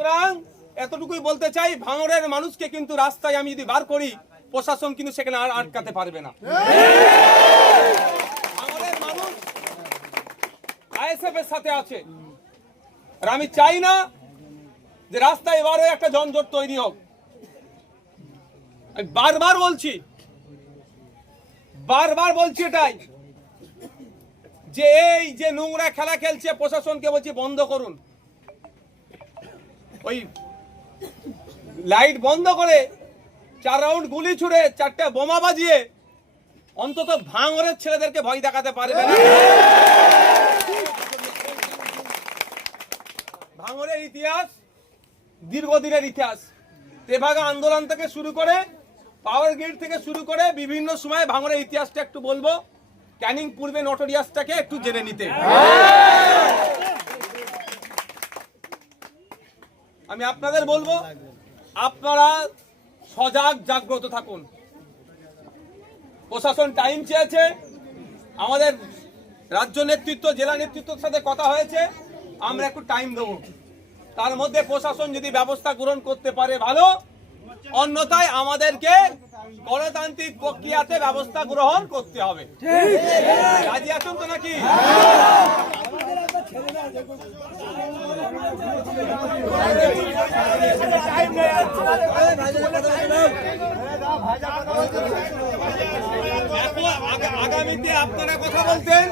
সুতরাং এতটুকুই বলতে চাই, ভাঙড়ের মানুষকে কিন্তু রাস্তায় আমি যদি বার করি, প্রশাসন কিন্তু সেখানে আর আটকাতে পারবে না। ভাঙড়ের মানুষ আইএসএফ এর সাথে আছে, আর আমি চাই না যে রাস্তায় এবারে একটা যানজট তৈরি হোক। আমি বারবার বলছি এটাই, যে এই যে নোংরা খেলা খেলছে, প্রশাসনকে বলছি বন্ধ করুন। ওই লাইট বন্ধ করে 4 রাউন্ড গুলি ছুড়ে 4টে বোমা বাজিয়ে অন্তত ভাঙড়ের ছেলেদেরকে ভয় দেখাতে পারবে না। ভাঙড়ের ইতিহাস দীর্ঘদিনের ইতিহাস। তেভাগা আন্দোলন থেকে শুরু করে, পাওয়ার গ্রিড থেকে শুরু করে বিভিন্ন সময় ভাঙড়ের ইতিহাসটা একটু বলবো, ক্যানিং পূর্বে নটোরিয়াসটাকে একটু জেনে নিতে। আমি আপনাদের বলবো, আপনারা সজাগ জাগ্রত থাকুন। প্রশাসন টাইম চেয়েছে, আমাদের রাজ্য নেতৃত্ব জেলা নেতৃত্বের সাথে কথা হয়েছে, আমরা একটু টাইম দেবো। তার মধ্যে প্রশাসন যদি ব্যবস্থা গ্রহণ করতে পারে ভালো, অন্যথায় আমাদেরকে গণতান্ত্রিক প্রক্রিয়াতে ব্যবস্থা গ্রহণ করতে হবে। রাজি আছেন তো নাকি? আগামীতে আপনারা কথা বলতেন,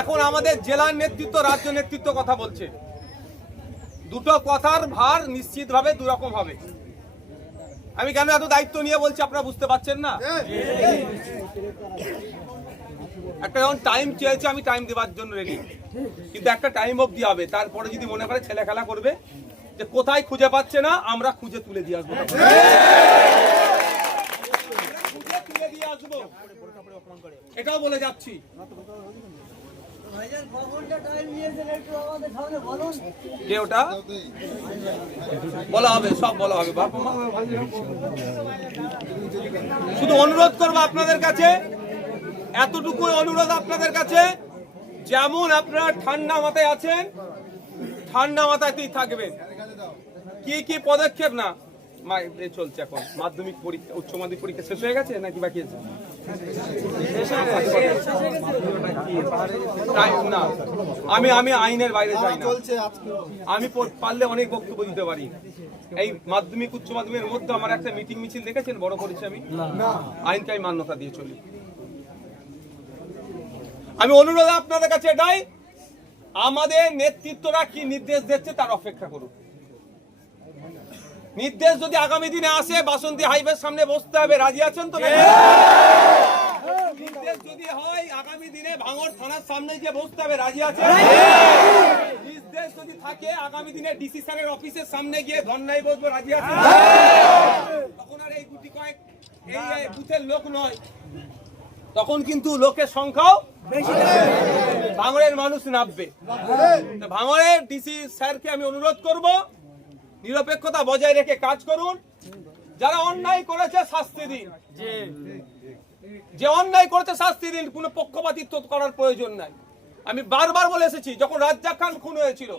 এখন আমাদের জেলার নেতৃত্ব রাজ্য নেতৃত্ব কথা বলছে। দুটো কথার ভার নিশ্চিতভাবে দুরকম হবে। আমি কেন এত দায়িত্ব নিয়ে বলছি আপনারা বুঝতে পারছেন না? একটা যখন টাইম চেয়েছে, আমি টাইম দেওয়ার জন্য রেডি, কিন্তু একটা টাইম অবধি হবে। তারপরে যদি মনে করে ছেলে খেলা করবে যে কোথায় খুঁজে পাচ্ছে না, আমরা খুঁজে তুলে দিয়ে আসবো, এটাও বলে যাচ্ছি। ওটা বলা হবে, সব বলা হবে। শুধু অনুরোধ করবো আপনাদের কাছে, এতটুকু অনুরোধ আপনাদের কাছে, যেমন আপনারা ঠান্ডা মাথায় আছেন, ঠান্ডা মাথাতেই থাকবেন। কি কি পদক্ষেপ না চলছে এখন? মাধ্যমিক পরীক্ষা, উচ্চ মাধ্যমিক পরীক্ষা শেষ হয়ে গেছে নাকি বাকি আছে? না, আমি আইনের বাইরে যাই না। আমি পারলে অনেক বক্তব্য দিতে পারি। এই মাধ্যমিক উচ্চ মাধ্যমিকের মধ্যে আমার একটা মিটিং মিছিল দেখেছেন বড় করেছি আমি? আইনকে আমি মান্যতা দিয়ে চলি। আমি অনুরোধ আপনাদের কাছে এটাই, আমাদের নেতৃত্বরা কি নির্দেশ দিচ্ছে তার অপেক্ষা করুন। নির্দেশ যদি আগামী দিনে আসে, বাসন্তী হাইওয়ের সামনে বসতে হবে, রাজি আছেন তো? নির্দেশ যদি হয় আগামী দিনে ভাঙড় থানার সামনে গিয়ে বসতে হবে, রাজি আছেন? নির্দেশ যদি থাকে আগামী দিনে ডিসি স্যারের অফিসের সামনে গিয়ে ধর্নায় বসবো, রাজি আছেন? তখন আর এই গুটি কয়েক এই বুথের লোক নয়, তখন কিন্তু লোকের সংখ্যাও বেশি, ভাঙড়ের মানুষ নামবে। ভাঙড়ের ডিসি স্যারকে আমি অনুরোধ করব, নিরপেক্ষতা বজায় রেখে কাজ করুন। যারা অন্যায় করেছে শাস্তি দিন, যে অন্যায় করেছে শাস্তি দিন, কোনো পক্ষপাতিত্ব করার প্রয়োজন নাই। আমি বারবার বলে এসেছি, যখন রাজ্জাক খান খুন হয়েছিল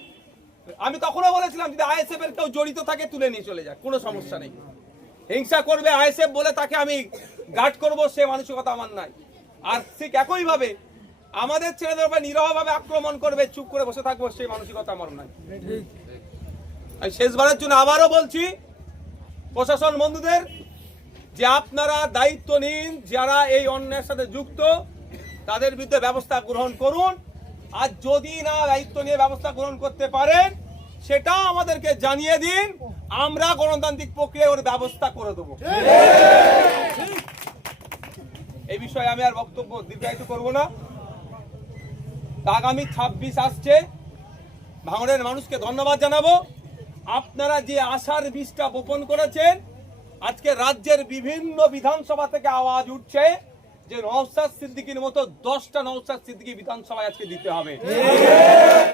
আমি তখনও বলেছিলাম যদি আইএসএফ এর কেউ জড়িত থাকে তুলে নিয়ে চলে যাক, কোনো সমস্যা নেই। হিংসা করবে আইএসএফ বলে তাকে আমি গার্ড করবো, সে মানসিকতা আমার নাই। আর ঠিক একই ভাবে আমাদের ছেলেদের উপর নিরহভাবে আক্রমণ করবে, চুপ করে বসে থাকবো, সেই মানসিকতা আমার নাই। আমি শেষবারের জন্য আবারও বলছি প্রশাসন বন্ধুদের, যে আপনারা দায়িত্ব নিন, যারা এই অন্যায়ের সাথে যুক্ত তাদের বিরুদ্ধে ব্যবস্থা গ্রহণ করুন। আর যদি না দায়িত্ব নিয়ে ব্যবস্থা গ্রহণ করতে পারেন, সেটা আমাদেরকে জানিয়ে দিন, আমরা গণতান্ত্রিক প্রক্রিয়ায় ওর ব্যবস্থা করে দেবো। এই বিষয়ে আমি আর বক্তব্য দীর্ঘায়িত করব না। আগামী 26 আসছে, ভাঙড়ের মানুষকে ধন্যবাদ জানাবো। আপনারা যে আশার বীজটা বপন করেছেন, আজকে রাজ্যের বিভিন্ন বিধানসভা থেকে আওয়াজ উঠছে যে নওশাদ সিদ্দিকীর মতো 10টা নওশাদ সিদ্দিকী বিধানসভায় আজকে দিতে হবে।